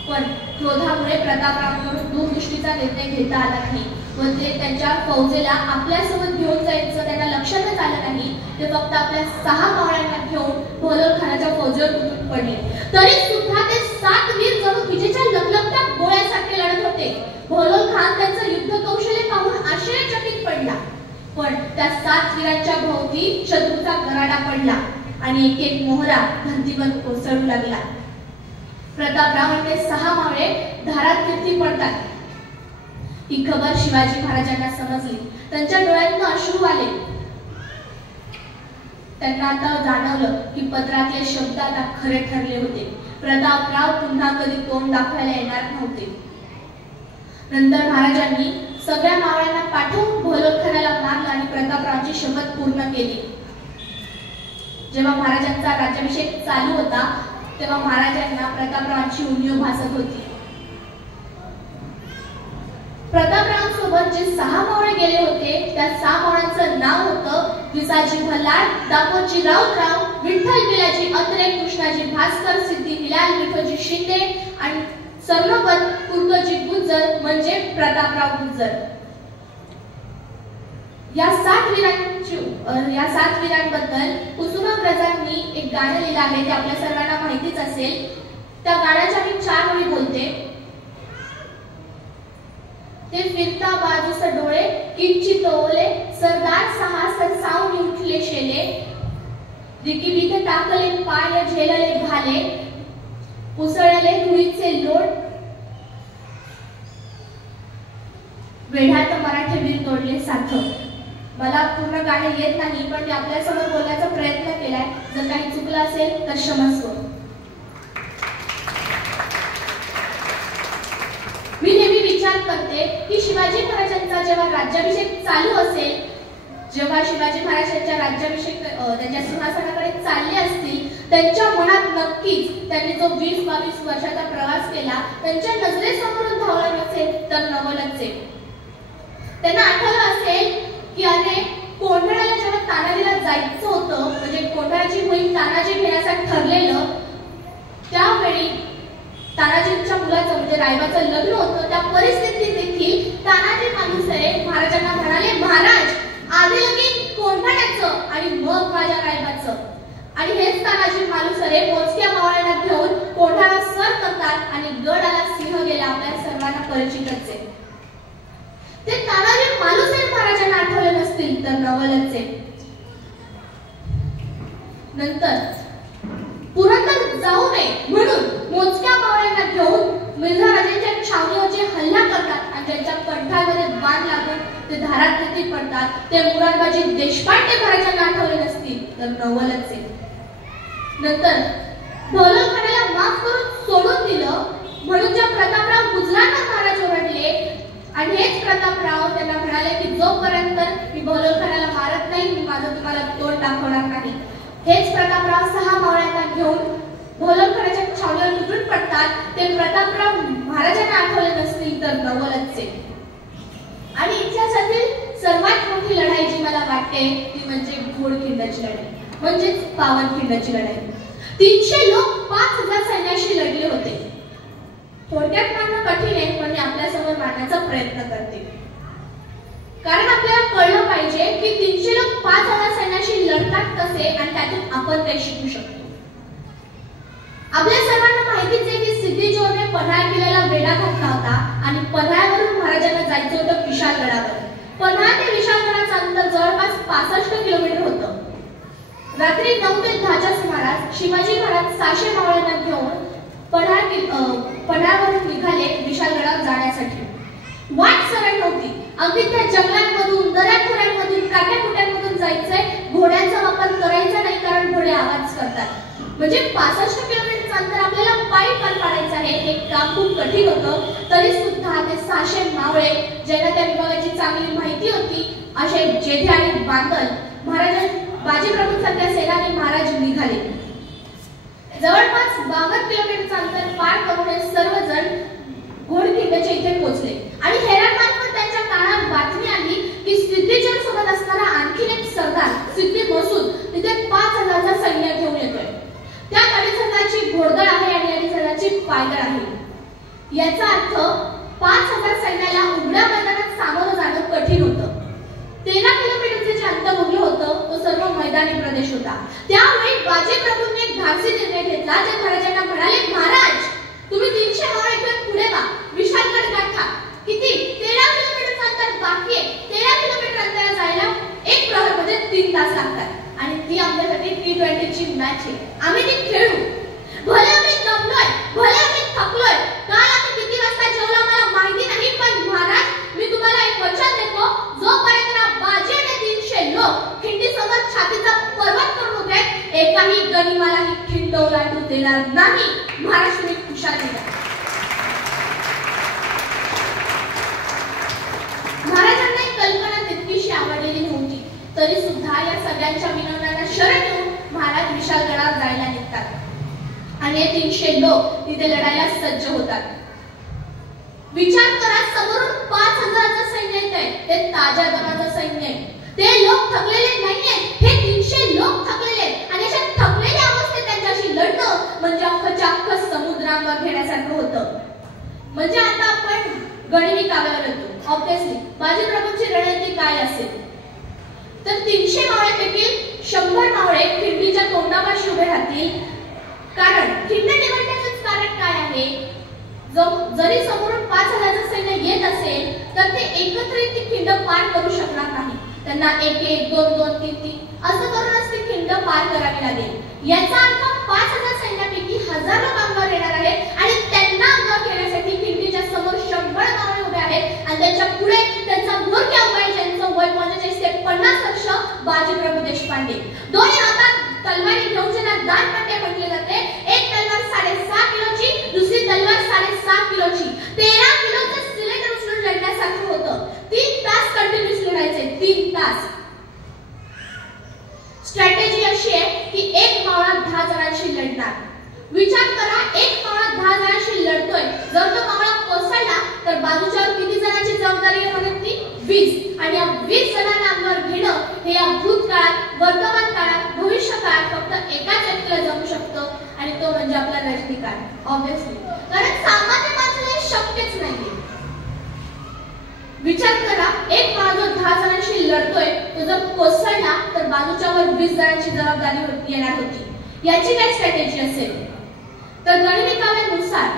पण क्रोधामुळे प्रतापरावांकडून दूरदृष्टीचा निर्णय घेता आला नाही. व ते त्यांच्या फौजेला आपल्यासोबत घेऊन जायचं त्यांना लक्षातच आलं नाही. ते फक्त आपल्या 6 मावळ्यांना घेऊन बहलोल खानाच्या फौजेवर तुटून पडले. तरी सुद्धा ते 7 वीर जणू विजेच्या लखलखत्या गोळ्यासारखे लढत होते. बहलोल खान त्यांचं युद्ध कौशल्य पाहून आश्चर्यचकित पडला. पण त्या 7 वीरांच्या भोवती शत्रूचा गराडा पडला आणि एक एक मोहरा धर्तीवर कोसळू लागला. प्रतापराव आणि 6 मावळे धारात कीर्ती पडतात. ही खबर शिवाजी महाराजांना समजली. त्यांच्या डोळ्यातून अश्रू आले. त्यांना आता जाणवलं की पत्रातले शब्द आता खरे ठरले होते. प्रतापराव पुन्हा कधी तोंड दाखवायला येणार नव्हते. नंतर महाराजांनी सगळ्या मावळ्यांना पाठवून बहलोल खानाला मारलं आणि प्रतापरावांची शपथ पूर्ण केली. जेव्हा महाराजांचा राज्याभिषेक चालू होता तेव्हा महाराजांना प्रतापरावांची उणीव भासत होती. प्रतापरावांसोबत जे 6 मावळे गेले होते त्या 6 मावळ्यांचं नाव होतं विसाजी भल्लाळ, दापोजी राऊतराव, विठ्ठल बिलाजी अत्रे, कृष्णाजी भास्कर, सिद्धी हिलाल विठोजी शिंदे आणि सरनोबत कुर्तोजी गुज्जर म्हणजे प्रतापराव गुज्जर. या 7 वीरांबद्दल कुसुमाग्रजांनी एक गाणं लिहिलं आहे. ते आपल्या सर्वांना माहितीच असेल. त्या गाण्याच्या मी 4 ओळी बोलते. ते फिरता बाजूस डोळे किंचित ओले, सरदार साहस सावनी उठले शेले, रिकीबीत टाकले पाय झेलले भाले, उसळले धुळीचे लोट, वेढ्यात मराठे वीर तोडले साथ. मला पूर्ण गाणे येत नाही पण मी आपल्यासमोर बोलण्याचा प्रयत्न केलाय. जर काही चुकलं असेल तर क्षमस्व. मी नेहमी विचार करते की शिवाजी महाराजांचा जेव्हा राज्याभिषेक चालू असेल, जेव्हा शिवाजी महाराजांच्या राज्याभिषेक त्यांच्या सिंहासनाकडे चालले असतील, त्यांच्या मनात नक्कीच त्यांनी जो 20-22 वर्षाचा प्रवास केला त्यांच्या नजरेसमोरून धावला नसेल तर नवलच आहे. त्यांना आठवलं असेल की अरे कोंढाण्याला जेव्हा तानाजीला जायचं होतं, म्हणजे कोंढाण्याची मोहीम तानाजी घेण्यासाठी ठरलेलं, त्यावेळी तानाजींच्या मुलाचं म्हणजे रायबाचं लग्न होतं. त्या परिस्थितीत देखील तानाजी मालुसरे महाराजांना म्हणाले, महाराज आधी लगीन कोंढाण्याचं आणि मग माझ्या रायबाचं. आणि हेच तानाजी मालुसरे मोजक्या मावळ्यांना घेऊन कोंढाणा सर करतात आणि गडाला सिंह गेला आपल्या सर्वांना परिचितच आहे. ते तानाजी मालुसरे महाराजांना आठवले नसतील तर नवलच आहे. नंतर पुरंदर जाऊ नये म्हणून मोजक्या मावळ्यांना घेऊन मिर्झा राजांच्या छावणीवरचे हल्ला करतात आणि त्यांच्या कंठामध्ये बाण लागून ते धारात कीर्ती पडतात. ते मुरादबाजी देशपांडे महाराजांना आठवले नसतील तर नवलच आहे. नंतर बहलोल खानाला माफ करून सोडून दिलं म्हणून ज्या प्रतापराव गुजरांना महाराज ओरडले आणि हेच प्रतापराव त्यांना म्हणाले की जोपर्यंत मी बहलोल खानाला मारत नाही मी माझं तुम्हाला तोंड दाखवणार नाही. हेच प्रतापराव 6 मावळ्यांना घेऊन बहलोल खानाच्या छावणीवर तुटून पडतात. ते प्रतापराव महाराजांना आठवले नसतील तर नवलच आहे. आणि इतिहासातील सर्वात मोठी लढाई जी मला वाटते ती म्हणजे घोडखिंडाची लढाई, म्हणजेच पावनखिंडाची लढाई. 300 लोक 5000 सैन्याशी लढले होते. थोडक्यात मांडणं कठीण आहे पण मी आपल्यासमोर मांडण्याचा प्रयत्न करते, कारण आपल्याला कळलं पाहिजे की 300 लोक 5000 सैन्याशी लढतात कसे आणि त्यातून आपण काय शिकू शकतो. आपल्या सर्वांना माहितीच आहे की सिद्धी-जोहरने पन्हाळा किल्ल्याला वेढा घातला होता आणि पन्हाळ्यावरून महाराजांना जायचं होतं विशाळगडावर. पन्हाळा ते विशाळगडाचं अंतर जवळपास 65 किलोमीटर होतं. रात्री 9 ते 10च्या सुमारास शिवाजी महाराज 600 मावळ्यांना घेऊन पन्हाळ्यावरून निघाले विशाळगडावर जाण्यासाठी. वाट सरळ नव्हती. अगदी त्या जंगलांमधून, दऱ्याखोऱ्यांमधून, काट्याकुट्यांमधून जायचंय. घोड्यांचा वापर करायचा नाही कारण घोडे आवाज करतात. म्हणजे 65 किलोमीटरचं अंतर आपल्याला पायी पार पाडायचं आहे. हे काम खूप कठीण होतं. तरी सुद्धा ते 600 मावळे ज्यांना त्या विभागाची चांगली माहिती होती असे जेठे आणि बांदल महाराज बाजीप्रभूंसारख्या सेनानी महाराज निघाले. जवळपास 52 किलोमीटरचं अंतर पार करून हे सर्वजण घोडखिंडच्या इथे पोहोचले आणि हेरामार्फत त्यांच्या कानात बातमी आली की सिद्धीचंद सोबत असणारा आणखी एक सरदार सिद्धी मसूद तिथे 5000चा सैन्य घेऊन येतोय. त्या 2,500ची घोडदळ आहे आणि 2,500ची पायदळ आहे. याचा अर्थ 5000 सैन्याला उघड्या मैदानात सामोरं होता। त्यावेळी बाजीप्रभूंनी एक धाडसी निर्णय घेतला। जे महाराजांना म्हणाले, महाराज तुम्ही 300 मावळे घेऊन पुढे वा, विशालगड गाठा। किती 13 किलोमीटर अंतर बाकी आहे। 13 किलोमीटर अंतर जायला एक प्रहर म्हणजे 3 तास लागतात आणि ती आमच्यासाठी T20 ची मॅच आहे। आम्ही ती खेळू। भले आम्ही दमलोय, भले आम्ही थकलोय, काल आम्ही किती वाजता जेवलो आम्हाला माहिती नाही, पण महाराज मी तुम्हाला एक वचन देतो, जोपर्यंत बाजी आणि 300 लोक खिंडीसमोर छातीचा पर्वत करून उभे आहेत, एकाही गनिमालाही खिंड ओलांडू देणार नाही। महाराज तुम्ही खुशाल द्या। महाराजांना एक कल्पना तितकीशी आवडलेली नव्हती, तरी सुद्धा या सगळ्यांच्या विनवण्यांना शरण देऊन महाराज विशालगडावर जायला निघतात आणि 300 लोक तिथे लढायला सज्ज होतात। विचार करा, समोरून 5000चं सैन्य येतंय, ते ताज्या दमाचं सैन्य आहे। ते लोक थकलेले नाहीयेत, हे 300 लोक थकलेले आहेत आणि अशा थकलेल्या अवस्थेत त्यांच्याशी लढणं म्हणजे अख्खं समुद्रावर घेण्यासारखं होतं। म्हणजे आता आपण गणिमी काव्यावर येतो। ऑब्वियसली बाजीप्रभूंची रणनीती काय असेल तर 300 मावळ्यांपैकी 100 मावळे खिंडीच्या तोंडापाशी उभे राहतील। कारण खिंड निवडण्याचं कारण काय आहे, जरी समोरून 5000चं सैन्य येत असेल तर ते एकत्रित ती खिंड पार करू शकणार नाही। त्यांना 1-1, 2-2, 3-3 असं करूनच ती खिंड पार करावी लागेल। याचा अर्थ 5000 सैन्यापैकी हजारो कामगार येणार आहेत आणि त्यांना अंगावर घेण्यासाठी खिंडीच्या समोर 100 मावळे उभे आहेत आणि त्यांच्या पुढे त्यांचा मोठ्या वय, ज्यांचं वय 45 ते 50 वर्ष, बाजीप्रभू देशपांडे। दोन्ही हातात तलवारी घेऊन ज्यांना दानपांडे म्हटले जाते। एक तलवार 6.5 किलोची, दुसरी तलवार 7.5 किलोची। 13 किलोचं सिलेंडर उचलून लढण्यासारखं होतं। 3 तास कंटिन्यूअसली लढायचे, 3 तास। स्ट्रॅटेजी अशी आहे की एक मावळा 10 जणांशी लढणार। विचार करा, एक मावळा 10 जणांशी लढतोय, जर तो मावळा कोसळला तर बाजूच्यावर किती जणांची जबाबदारी आहे म्हणत ती 20, आणि या 20 जणांना अंगावर घेणं हे या भूतकाळात, वर्तमान काळात, भविष्य काळात फक्त एकाच व्यक्तीला जमू शकतं आणि तो म्हणजे आपला रजनीकांत। ऑब्वियसली, कारण सामान्य माणसाला हे शक्यच नाहीये। विचार करा, एक मावळा जो 10 जणांशी लढतोय तो जर कोसळला तर बाजूच्यावर 20 जणांची जबाबदारी येणार होती। याची काय स्ट्रॅटेजी असेल तर गणिमी काव्यानुसार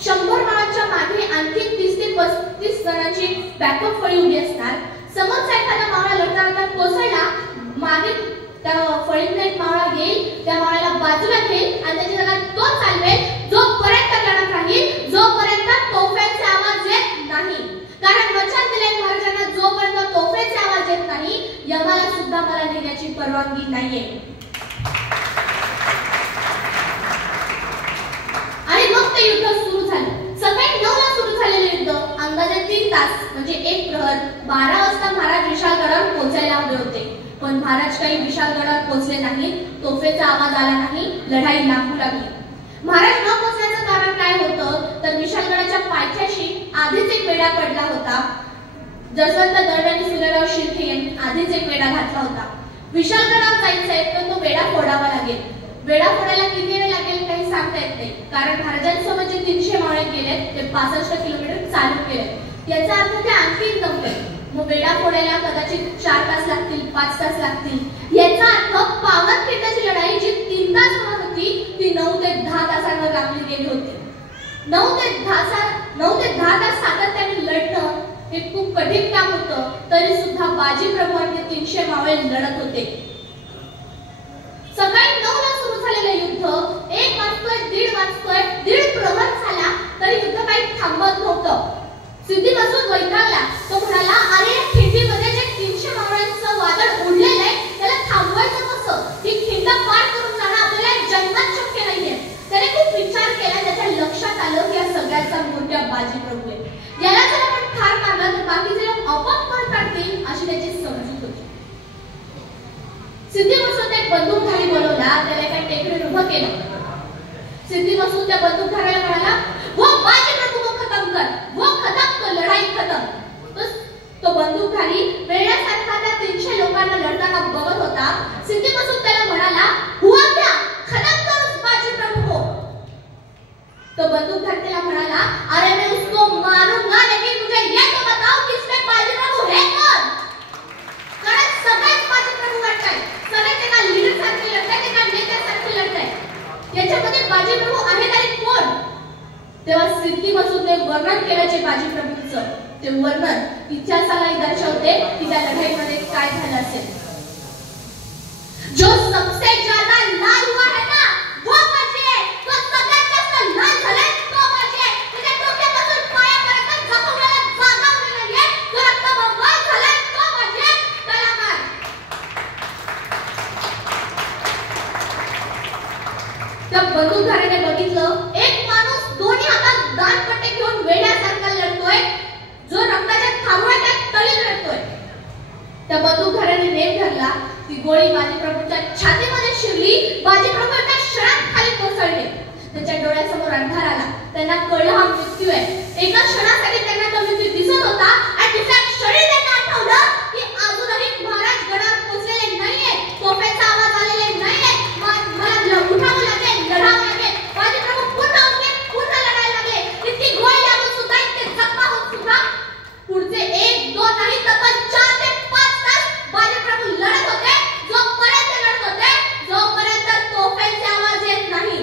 100 मावळांच्या मागे आणखी 30 ते 35 जणांची बॅकअप फळी उभी असणार। समोरचा एखादा मावळा लढताना कोसळला, मागे त्या फळीतून एक मावळा येईल, त्या मावळ्याला बाजूला घेईल आणि त्याची जागा तो चालवेल, जोपर्यंत लढत राहील, जोपर्यंत तोफांचे आवाज येत नाही। कारण वचन दिले महाराजांना, जोपर्यंत तोफेचे आवाज येत नाही, यमाला सुद्धा मला नेण्याची परवानगी नाहीये। आणि मग ते युद्ध सुरू झालं। सकाळी 9 ला सुरू झालेले युद्ध अंदाजे 3 तास म्हणजे एक प्रहर 12 वाजता महाराज विशालगडावर पोहोचायला हवे होते, पण महाराज काही विशालगडावर पोहोचले नाही। तोफेचा आवाज आला नाही, लढाई लागू लागली। महाराज न पोहोचण्याचं कारण काय होतं तर विशालगडाच्या पायथ्याशी आधीच एक वेढा पडला होता। जसवंत दळवी आणि सुलेराव शिर्के यांनी आधीच एक वेढा घातला होता। विशालगडावर जायचंय तर तो वेढा फोडावा लागेल। वेढा फोडायला किती वेळ लागेल काही सांगता येत नाही, कारण महाराजांसोबत जे 300 मावळे गेलेत ते 65 किलोमीटर चालू केले। याचा अर्थ ते आणखी जमले, मग वेढा फोडायला कदाचित 4 तास लागतील, 5 तास लागतील। याचा अर्थ पावनखिंडीची लढाई जी 3 तास होत होती ती 9 ते 10 तासांवर लांबली गेली होती। 9 ते 10 तास सातत्याने लढणं हे खूप कठीण काम होतं, तरी सुद्धा बाजीप्रभू आणि 300 मावळे लढत होते। सकाळी 9 ला सुरू झालेलं युद्ध 1 वाजतोय, 1:30 वाजतोय, 1.5 प्रहर झाला तरी युद्ध काही थांबत नव्हतं। सिद्धी बसून वैतागला, तो म्हणाला, अरे या खिंडीमध्ये जे 300 मावळ्यांचं वादळ उडलेलं आहे त्याला थांबवायचं कसं? ही खिंड पार करून जाणं आपल्याला जन्मात शक्य नाहीये। त्याने खूप विचार केला, त्याच्या लक्षात आलं की या सगळ्याचा मोठ्या बाजीप्रभू आहे। याला जर आपण ठार मारलं तर बाकीचे लोक आपोआप पळ काढतील अशी त्याची समजूत होती। सिद्धी बसून एक बंदूकधारी बोलवला, त्याला एका टेकडीवर उभं केलं। सिद्धी बसून त्या बंदूकधाऱ्याला म्हणाला, वो बाजीप्रभू को खत्म कर, वो खत्म तो लढाई खत्म। तो बंदूकधारी वेड्यासारखा त्या 300 लोकांना लढताना बघत होता। सिद्धी बसून त्याला म्हणाला, हुआ क्या, खत्म करो उस बाजीप्रभू को। तो बंदूकधारी त्याला म्हणाला, अरे मैं उसको मारूंगा लेकिन मुझे ये तो बताओ कि इसमें बाजीप्रभू है कौन? कारण सगळेच बाजीप्रभू वाटतायत, सगळे त्याला लीडर सारखे तेव्हा सिद्धी मसूदने वर्णन केल्याचे बाजी प्रभूंचं ते वर्णन इतिहासालाही दर्शवते की त्या लढाईमध्ये काय झालं असेल. जो सबसे ज्यादा लाल हुआ है ना वो बाजी है. तो सगळ्यात जास्त लाल झालाय तो बाजी आहे. त्याच्या डोक्यापासून पायापर्यंत जखमलेला जागा उरलेली आहे. तो रक्तबंबाळ झालाय तो बाजी आहे. त्याला मार. त्या बंदूकधाऱ्याने बघितलं एक माणूस दोन्ही हातात दांडपट्टे घेऊन वेड्यासारखा लढतोय. जो रक्ताच्या थांबवाच्या तळी लढतोय. त्या बंदूकधाऱ्याने नेम धरला. ती गोळी बाजीप्रभूंच्या छातीमध्ये शिरली. बाजीप्रभू एका क्षणात खाली कोसळले. त्यांच्या डोळ्यासमोर अंधार आला. त्यांना कळलं हा मृत्यू आहे. एका क्षणासाठी त्यांना तो मृत्यू दिसत होता आणि दुसऱ्या क्षणी त्यांना आठवलं की अजूनही महाराज गडावर पोहोचलेले नाहीये. तोफेचा आवाज आलेले नाहीये. मला उठावं लागेल, लढावं लागेल. बाजीप्रभू पुन्हा उठले, पुन्हा लढायला लागले. इतकी गोळी लागून सुद्धा, इतके जखमा होऊन सुद्धा पुढचे 1, 2 नाही तब्बल 4 ते 5 तास बाजीप्रभू लढत होते. जोपर्यंत लढत होते जोपर्यंत तोफेचे आवाज येत नाही.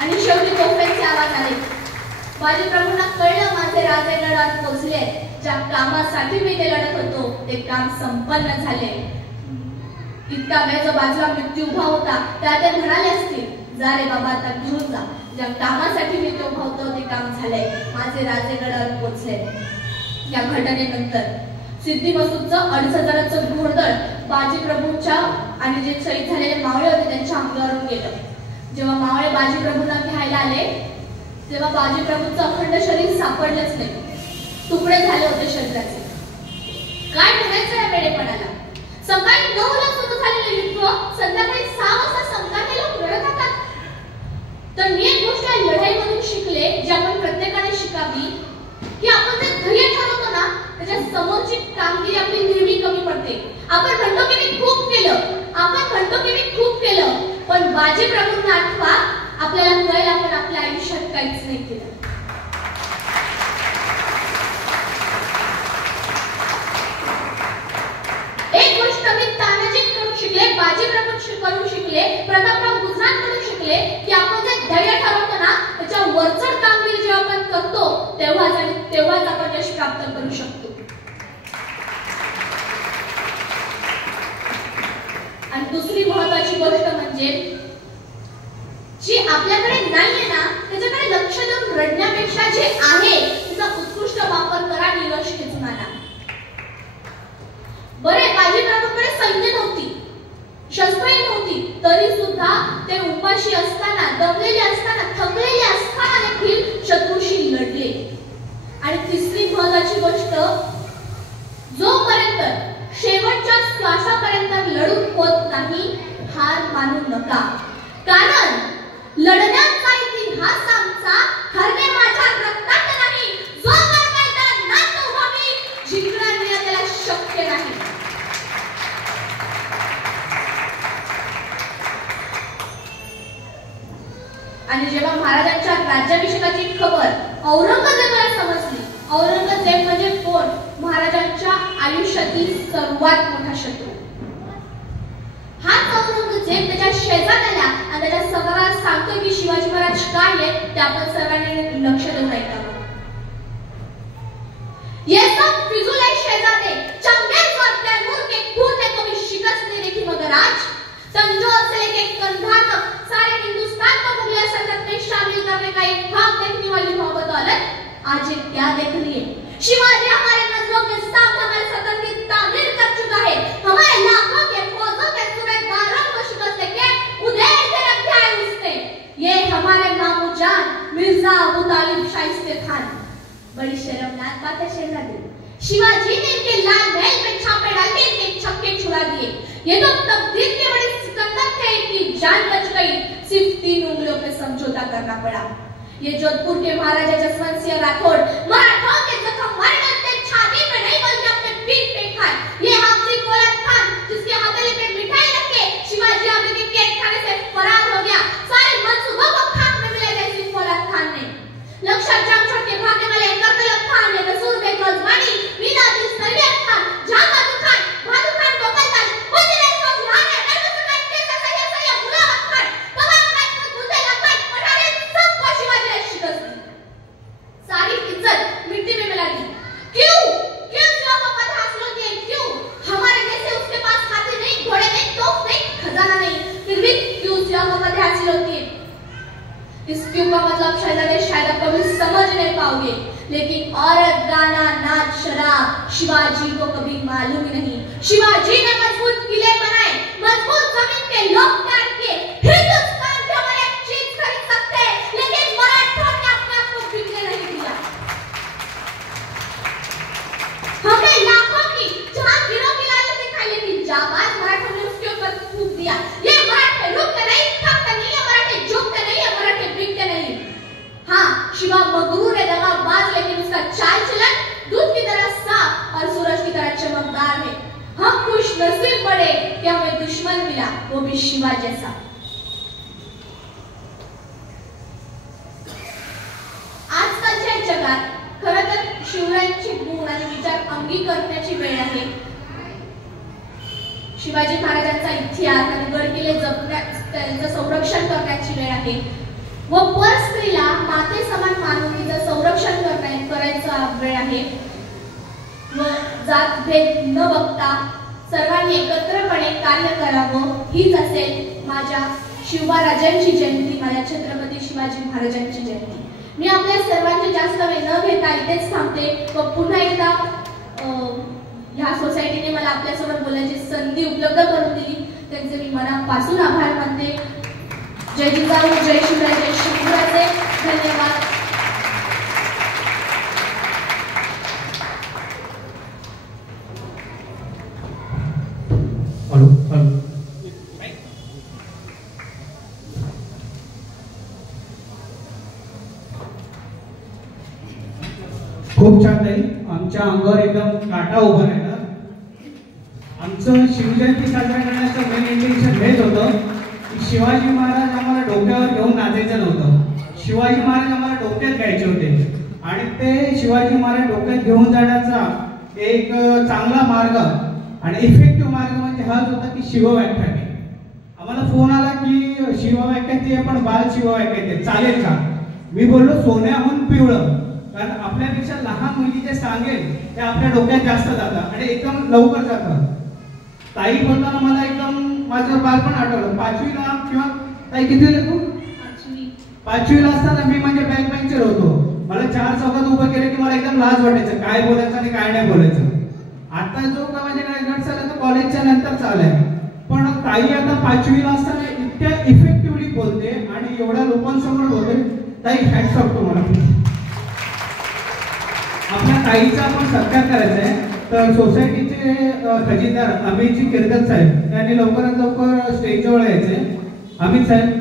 आणि शेवटी तोफेचे आवाज आले. बाजीप्रभूंना कळलं माझे राजे गडावर पोहोचले. ज्या कामासाठी मी ते लढत होतो ते काम संपन्न झाले. इतका वेळ जो बाजूला मृत्यू उभा होता त्या ते म्हणाले असतील जा रे बाबा आता घेऊन जा. ज्या कामासाठी मी ते उभा होतो ते काम झालंय. माझे राजे गडावर पोहोचले. या घटनेनंतर सिद्धी मसूदचं 2,500चं घोडदळ बाजीप्रभूंच्या आणि जे शहीद झालेले मावळे होते त्यांच्या अंगावरून गेलं. जेव्हा मावळे बाजीप्रभूंना घ्यायला आले तेव्हा बाजीप्रभूंचं अखंड शरीर सापडलंच नाही. तुकडे झाले होते शरीराचे. काय म्हणायचं या वेडेपणाला. सकाळी 9ला सुरू झालेलं युद्ध संध्याकाळी 6 वाजता संपताना लोक लढत होतात. तर मी एक गोष्ट या लढाईमधून शिकले जी आपण प्रत्येकाने शिकावी की आपण जे धैर्य ठरवतो ना त्याच्या समोरची कामगिरी आपली नेहमी कमी पडते. आपण म्हणतो की मी खूप केलं, आपण म्हणतो की मी खूप केलं, पण बाजीप्रभूंना आठवा आपल्याला कळेल आपण आपल्या आयुष्यात काहीच नाही केलं. एक गोष्ट मी तानाजीकडून शिकले, बाजीप्रभूंकडून शिकले, प्रतापराव गुजरातकडून शिकले की आपण जे धैर्य ठरवतो ना त्याच्या वरचढ कामगिरी जेव्हा आपण करतो तेव्हाच आपण यश प्राप्त करू शकतो. आणि दुसरी महत्त्वाची गोष्ट म्हणजे जी आपल्याकडे नाहीये ना त्याच्याकडे लक्ष देऊन रडण्यापेक्षा जे आहे त्याचा उत्कृष्ट वापर करा आणि यश खेचून आणा. बरे बाजीप्रभूंकडे सैन्य नव्हती, शस्त्रही नव्हती, तरी सुद्धा ते उपाशी असताना, दमलेले असताना, थकलेले असताना देखील शत्रूशी लढले. आणि तिसरी महत्त्वाची गोष्ट जोपर्यंत शेवटच्या श्वासापर्यंत लढून होत नाही हार मानू नका. कारण लढण्याचा इतिहास आमचा हरणे माझ्या रक्तात नाही. जो मैदान नाही तो आम्ही जिंकण्याला त्याला शक्य नाही. आणि जेव्हा महाराजांच्या राज्याभिषेकाची खबर औरंगजेबाला समजली, औरंगजेब म्हणजे कोण? महाराजांच्या आयुष्यातील सर्वात मोठा शत्रू. हाच औरंगजेब त्याच्या शेजाऱ्याला आणि त्याच्या सगळ्यांना सांगतो की शिवाजी महाराज काय आहेत ते आपण सर्वांनी लक्ष देऊन ऐकावं. ये सब फिजूल है शहजादे, चंगेज और तैमूर के खून में कभी शिकस्त नहीं देखी मगर आज तंजौर से लेके कंधार तक सारे हिंदुस्तान को मुगल सल्तनत में शामिल करने का एक ख्वाब देखने वाली मोहब्बत औरत आज एक क्या देख रही है. शिवाजी हमारे नजरों के सामने हमारे सल्तनत की तामीर कर चुका है. हमारे लाखों के फौजों के सूबेदारों को शिकस्त देके उधेड़ के रखा है उसने. ये हमारे मामू जान मिर्जा अबू तालिब शाइस्ते खान. बड़ी शर्मनाक बात है शहजादे. शिवाजी ने इनके लाल महल में छापे डाल के इनके छक्के छुड़ा दिए. ये तो तकदीर के बड़े सिकंदर थे, इनकी जान बच गई. सिर्फ 3 उंगलियों पे समझौता करना पड़ा. ये जोधपुर के महाराजा जसवंत सिंह राठौड़ मराठों के जख्म मारे अपने छाती पे नहीं बल्कि अपने पीठ पे खाए. ये हाफजी कोलत खान जिसके हथेली पे मिठाई रख के शिवाजी अमृत के खाने से फरार हो गया. सारे मंसूबों को खाक में मिले गए इस कोलत खान ने. लक्षर जंग छोड़ के भागने वाले करतलब खान ने रसूल बेग गजवानी, मीना दिस तरबियत खान, जहां खान, भादु खान गोपालदास, वजीर चौधरी ने नरवत खान के सैयद मुलावत खान, तमाम राजपूत मुद्दे लंबाई पठाने सबको होती। इस क्यों का मतलब शायद आप कभी समझ नहीं पाओगे, लेकिन औरत, गाना, नाच, शराब शिवाजी को कभी मालूम ही नहीं। शिवाजी ने मजबूत किले बनाए, मजबूत जमीन के लोग तैयार किए। हिंदुस्तान के हर एक चीज खरीद सकते हैं, लेकिन मराठों ने अपने आप को बिकने नहीं दिया। हमें लाखों की जहांगीरों की लालच दिखाई, लेकिन जाबाज मराठों ने उसके ऊपर थूक दिया। ये मराठे रुकते नहीं, थकते नहीं, ये मराठे झुकते नहीं, ये मराठे बिकते नहीं। हाँ, शिवा मगरूर है, दगाबाज, लेकिन उसका चाल चलन दूध की तरह साफ और सूरज की तरह चमकदार है। हम खुश नसीब पड़े कि हमें दुश्मन मिला, वो भी शिवा जैसा। आजकालच्या जगात खरं तर शिवरायांचे गुण आणि विचार अंगी करण्याची वेळ आहे। शिवाजी महाराजांचा इतिहास आणि गडकिल्ले त्यांचं संरक्षण करण्याची वेळ आहे व परस्त्रीला माते समान मानून तिचं संरक्षण करायचा वेळ आहे व जात भेद न बघता सर्वांनी एकत्रपणे कार्य करावं, हीच असेल माझ्या शिवरायांची जयंती, माझ्या छत्रपती शिवाजी महाराजांची जयंती। मी आपल्या सर्वांचे जास्त वेळ न घेता इथेच थांबते व पुन्हा एकदा ह्या सोसायटीने मला आपल्यासोबत बोलायची संधी उपलब्ध करून दिली, त्यांचे मी मनापासून आभार मानते। जय जिजाऊ, जय शिवराय, जय शिवराजे, धन्यवाद। खूप छान ताई, आमच्या अंगावर एकदम काटा उभा राहिला। आमचं शिवजयंती साजरा करण्याचं मेन इंटेन्शन हेच होतं की शिवाजी महाराज आम्हाला डोक्यावर घेऊन नाचायचं नव्हतं, शिवाजी महाराज आम्हाला डोक्यात घ्यायचे होते आणि ते शिवाजी महाराज डोक्यात घेऊन जाण्याचा एक चांगला मार्ग आणि इफेक्टिव्ह मार्ग म्हणजे हाच होता की शिवव्याख्याने। आम्हाला फोन आला की शिवव्याख्याती आहे पण बाल शिवव्याख्याती चालेल का? मी बोललो सोन्याहून पिवळं, कारण आपल्यापेक्षा लहान मुलगी जे सांगेल ते आपल्या डोक्यात जास्त जातं आणि एकदम लवकर जातं। ताई बोलताना मला एकदम माझं बालपण आठवलं। 5वी ला किंवा ताई कितवीला तू? 5वी ला असताना मी म्हणजे बँक बेंचर होतो। मला 4 चौकात उभं केलं की मला एकदम लाज वाटायचं, काय बोलायचं आणि काय नाही बोलायचं। आता जो का माझ्याकडे गट चालला तो कॉलेजच्या नंतर चाललाय, पण ताई आता 5वी ला असताना इतक्या इफेक्टिव्हली बोलते आणि एवढ्या लोकांसमोर बोलते। ताई हॅट्स ऑफ तुम्हाला। आपल्या ताईचा आपण सत्कार करायचा आहे, तर सोसायटीचे खजिनदार अमितजी कीर्तन साहेब यांनी लवकरात लवकर स्टेजजवळ यायचे। अमित साहेब,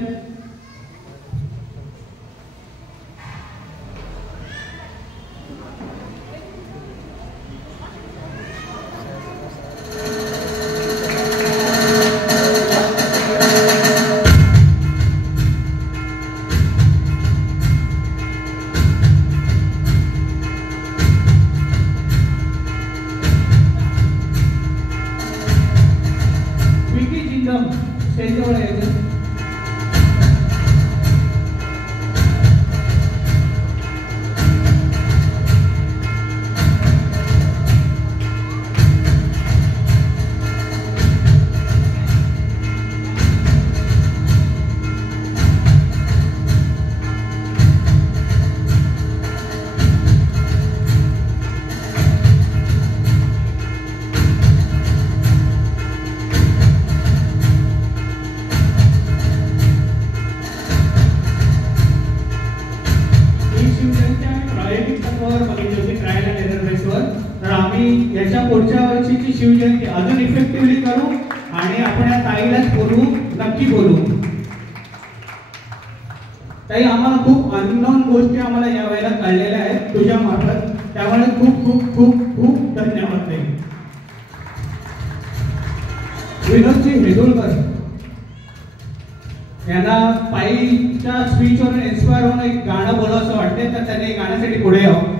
स्टेजजवळ यायचं। याच्या पुढच्या वर्षीची शिवजयंती अजून इफेक्टिव्हली करू आणि आपण या ताईलाच बोलू, नक्की बोलू। ताई, आम्हाला खूप अननोन गोष्टी आम्हाला या वेळेला कळलेल्या आहेत तुझ्या मार्फत, त्यामुळे खूप खूप खूप खूप धन्यवाद ताई। विनोदजी हेदुलकर यांना पायीच्या स्पीचवरून इन्स्पायर होऊन एक गाणं बोलावं असं वाटते, तर त्यांनी गाण्यासाठी पुढे यावं।